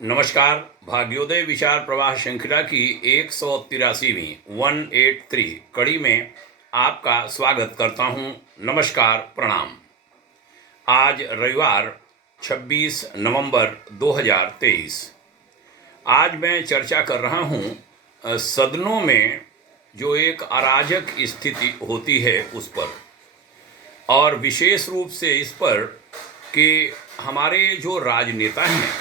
नमस्कार। भाग्योदय विचार प्रवाह श्रृंखला की 183वीं 183 कड़ी में आपका स्वागत करता हूं। नमस्कार, प्रणाम। आज रविवार 26 नवंबर 2023। आज मैं चर्चा कर रहा हूं सदनों में जो एक अराजक स्थिति होती है उस पर, और विशेष रूप से इस पर कि हमारे जो राजनेता हैं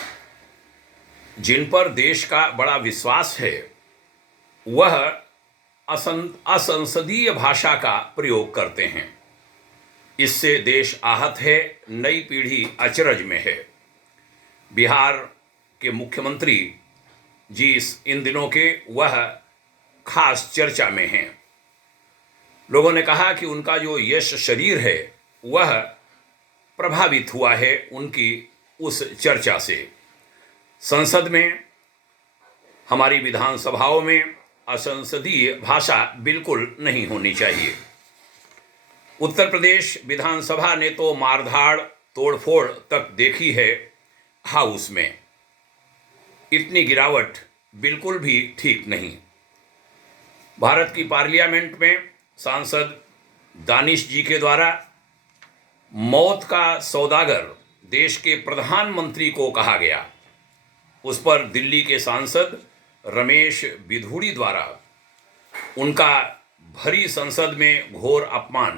जिन पर देश का बड़ा विश्वास है, वह असंसदीय भाषा का प्रयोग करते हैं। इससे देश आहत है, नई पीढ़ी अचरज में है। बिहार के मुख्यमंत्री जी इन दिनों के वह खास चर्चा में हैं। लोगों ने कहा कि उनका जो यश शरीर है वह प्रभावित हुआ है उनकी उस चर्चा से। संसद में, हमारी विधानसभाओं में असंसदीय भाषा बिल्कुल नहीं होनी चाहिए। उत्तर प्रदेश विधानसभा ने तो मारधाड़ तोड़फोड़ तक देखी है हाउस में। इतनी गिरावट बिल्कुल भी ठीक नहीं। भारत की पार्लियामेंट में सांसद दानिश जी के द्वारा मौत का सौदागर देश के प्रधानमंत्री को कहा गया। उस पर दिल्ली के सांसद रमेश बिधूड़ी द्वारा उनका भरी संसद में घोर अपमान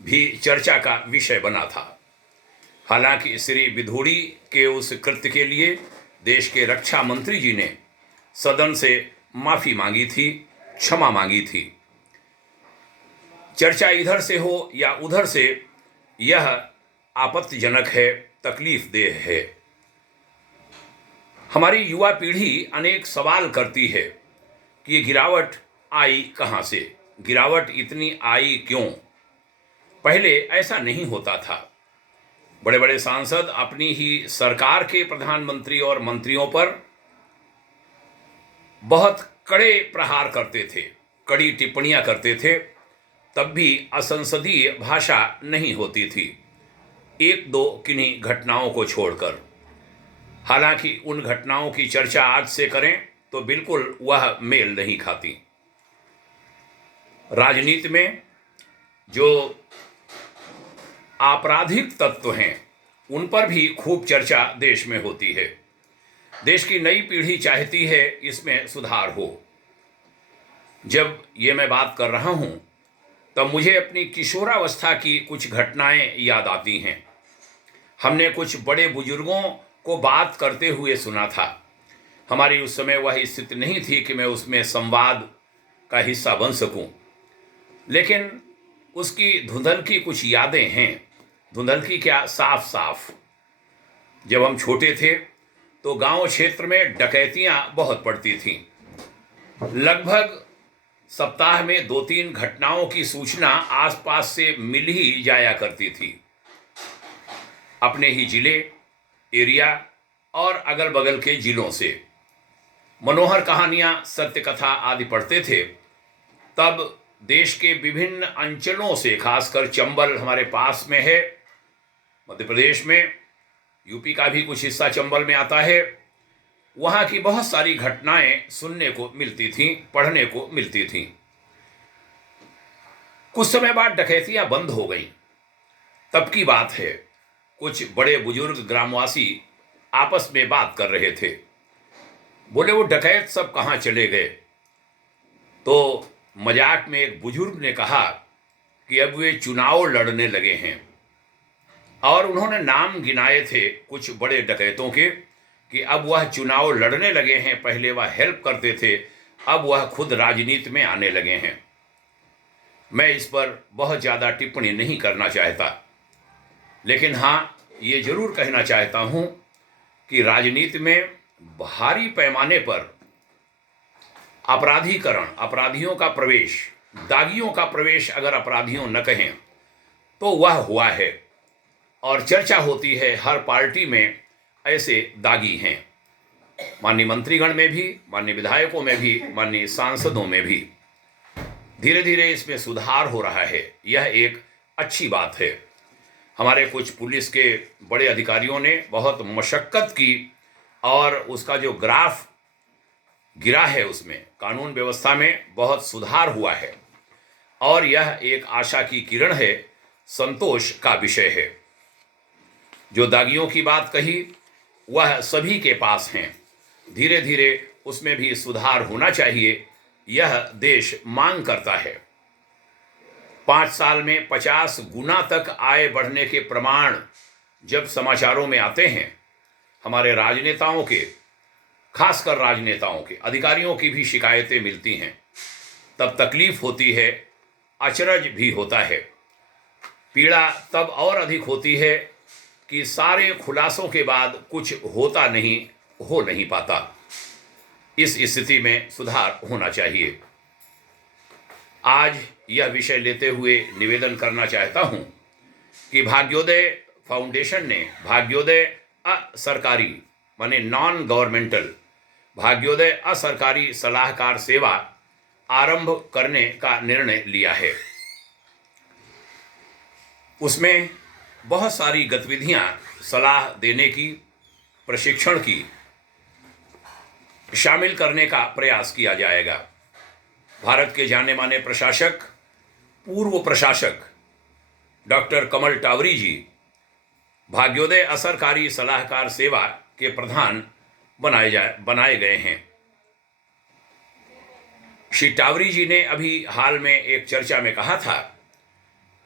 भी चर्चा का विषय बना था। हालांकि श्री बिधूड़ी के उस कृत्य के लिए देश के रक्षा मंत्री जी ने सदन से माफी मांगी थी, क्षमा मांगी थी। चर्चा इधर से हो या उधर से, यह आपत्तिजनक है, तकलीफदेह है। हमारी युवा पीढ़ी अनेक सवाल करती है कि ये गिरावट आई कहाँ से, गिरावट इतनी आई क्यों? पहले ऐसा नहीं होता था। बड़े बड़े सांसद अपनी ही सरकार के प्रधानमंत्री और मंत्रियों पर बहुत कड़े प्रहार करते थे, कड़ी टिप्पणियां करते थे, तब भी असंसदीय भाषा नहीं होती थी, एक दो किन्हीं घटनाओं को छोड़कर। हालांकि उन घटनाओं की चर्चा आज से करें तो बिल्कुल वह मेल नहीं खाती। राजनीति में जो आपराधिक तत्व हैं उन पर भी खूब चर्चा देश में होती है। देश की नई पीढ़ी चाहती है इसमें सुधार हो। जब ये मैं बात कर रहा हूं तब मुझे अपनी किशोरावस्था की कुछ घटनाएं याद आती हैं। हमने कुछ बड़े बुजुर्गों को बात करते हुए सुना था। हमारी उस समय वह स्थिति नहीं थी कि मैं उसमें संवाद का हिस्सा बन सकूं, लेकिन उसकी धुंधलकी कुछ यादें हैं। धुंधलकी क्या, साफ साफ। जब हम छोटे थे तो गांव क्षेत्र में डकैतियां बहुत पड़ती थीं। लगभग सप्ताह में 2-3 घटनाओं की सूचना आसपास से मिल ही जाया करती थी। अपने ही जिले, एरिया और अगल बगल के जिलों से मनोहर कहानियां, सत्य कथा आदि पढ़ते थे। तब देश के विभिन्न अंचलों से, खासकर चंबल हमारे पास में है, मध्य प्रदेश में, यूपी का भी कुछ हिस्सा चंबल में आता है, वहां की बहुत सारी घटनाएं सुनने को मिलती थीं, पढ़ने को मिलती थीं। कुछ समय बाद डकैतियां बंद हो गईं। तब की बात है, कुछ बड़े बुजुर्ग ग्रामवासी आपस में बात कर रहे थे। बोले वो डकैत सब कहाँ चले गए? तो मजाक में एक बुजुर्ग ने कहा कि अब वे चुनाव लड़ने लगे हैं, और उन्होंने नाम गिनाए थे कुछ बड़े डकैतों के कि अब वह चुनाव लड़ने लगे हैं। पहले वह हेल्प करते थे, अब वह खुद राजनीति में आने लगे हैं। मैं इस पर बहुत ज़्यादा टिप्पणी नहीं करना चाहता, लेकिन हाँ, ये जरूर कहना चाहता हूं कि राजनीति में भारी पैमाने पर अपराधीकरण, अपराधियों का प्रवेश, दागियों का प्रवेश अगर अपराधियों न कहें तो वह हुआ है, और चर्चा होती है हर पार्टी में ऐसे दागी हैं। माननीय मंत्रीगण में भी, माननीय विधायकों में भी, माननीय सांसदों में भी धीरे धीरे इसमें सुधार हो रहा है। यह एक अच्छी बात है। हमारे कुछ पुलिस के बड़े अधिकारियों ने बहुत मशक्कत की और उसका जो ग्राफ गिरा है उसमें कानून व्यवस्था में बहुत सुधार हुआ है और यह एक आशा की किरण है, संतोष का विषय है। जो दागियों की बात कही वह सभी के पास हैं, धीरे धीरे उसमें भी सुधार होना चाहिए, यह देश मांग करता है। 5 साल में 50 गुना तक आय बढ़ने के प्रमाण जब समाचारों में आते हैं, हमारे राजनेताओं के, खासकर राजनेताओं के, अधिकारियों की भी शिकायतें मिलती हैं, तब तकलीफ होती है, अचरज भी होता है। पीड़ा तब और अधिक होती है कि सारे खुलासों के बाद कुछ हो नहीं पाता। इस स्थिति में सुधार होना चाहिए। आज यह विषय लेते हुए निवेदन करना चाहता हूं कि भाग्योदय फाउंडेशन ने भाग्योदय असरकारी माने नॉन गवर्नमेंटल भाग्योदय असरकारी सलाहकार सेवा आरंभ करने का निर्णय लिया है। उसमें बहुत सारी गतिविधियां सलाह देने की, प्रशिक्षण की शामिल करने का प्रयास किया जाएगा। भारत के जाने माने प्रशासक, पूर्व प्रशासक डॉक्टर कमल टावरी जी भाग्योदय असरकारी सलाहकार सेवा के प्रधान बनाए गए हैं। श्री टावरी जी ने अभी हाल में एक चर्चा में कहा था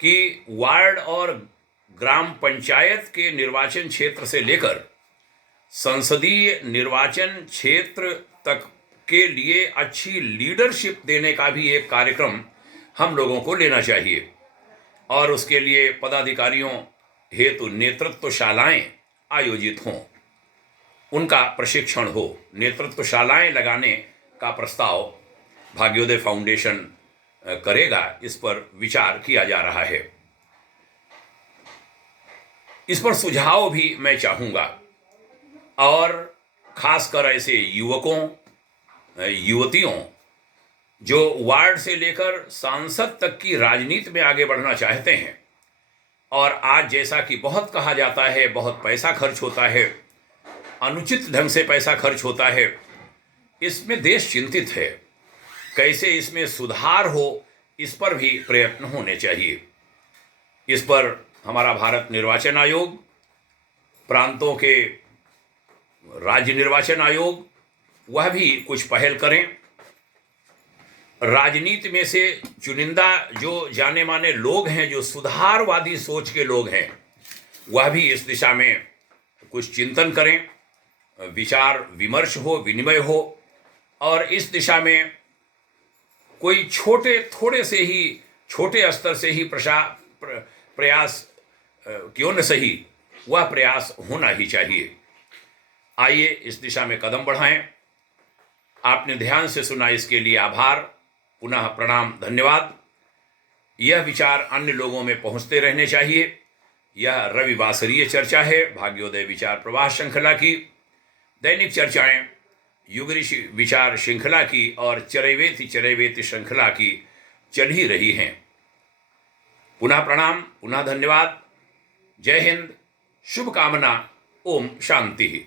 कि वार्ड और ग्राम पंचायत के निर्वाचन क्षेत्र से लेकर संसदीय निर्वाचन क्षेत्र तक के लिए अच्छी लीडरशिप देने का भी एक कार्यक्रम हम लोगों को लेना चाहिए और उसके लिए पदाधिकारियों हेतु नेतृत्वशालाएं आयोजित हों, उनका प्रशिक्षण हो। नेतृत्वशालाएं लगाने का प्रस्ताव भाग्योदय फाउंडेशन करेगा, इस पर विचार किया जा रहा है। इस पर सुझाव भी मैं चाहूँगा और खासकर ऐसे युवकों, युवतियों जो वार्ड से लेकर सांसद तक की राजनीति में आगे बढ़ना चाहते हैं और आज जैसा कि बहुत कहा जाता है, बहुत पैसा खर्च होता है, अनुचित ढंग से पैसा खर्च होता है, इसमें देश चिंतित है। कैसे इसमें सुधार हो, इस पर भी प्रयत्न होने चाहिए। इस पर हमारा भारत निर्वाचन आयोग, प्रांतों के राज्य निर्वाचन आयोग, वह भी कुछ पहल करें। राजनीति में से चुनिंदा जो जाने माने लोग हैं, जो सुधारवादी सोच के लोग हैं, वह भी इस दिशा में कुछ चिंतन करें, विचार विमर्श हो, विनिमय हो और इस दिशा में कोई छोटे स्तर से ही प्रयास क्यों न सही, वह प्रयास होना ही चाहिए। आइए इस दिशा में कदम बढ़ाएं। आपने ध्यान से सुना, इसके लिए आभार, पुनः प्रणाम, धन्यवाद। यह विचार अन्य लोगों में पहुंचते रहने चाहिए। यह रविवासरीय चर्चा है भाग्योदय विचार प्रवाह श्रृंखला की। दैनिक चर्चाएं युग ऋषि विचार श्रृंखला की और चरैवेति श्रृंखला की चल ही रही हैं। पुनः प्रणाम, पुनः धन्यवाद। जय हिंद, शुभकामना, ओम शांति।